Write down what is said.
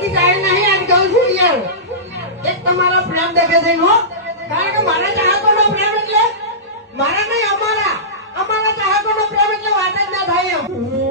બધી ટાઈમ નહીં આજ કહું છું યાર એક તમારા પ્રેમ દેખે છે હો કારણ કે મારા ચાહકોનો પ્રેમ એટલે મારા નહીં અમારા ચાહકોનો પ્રેમ એટલે વાત જ ના થાય એમ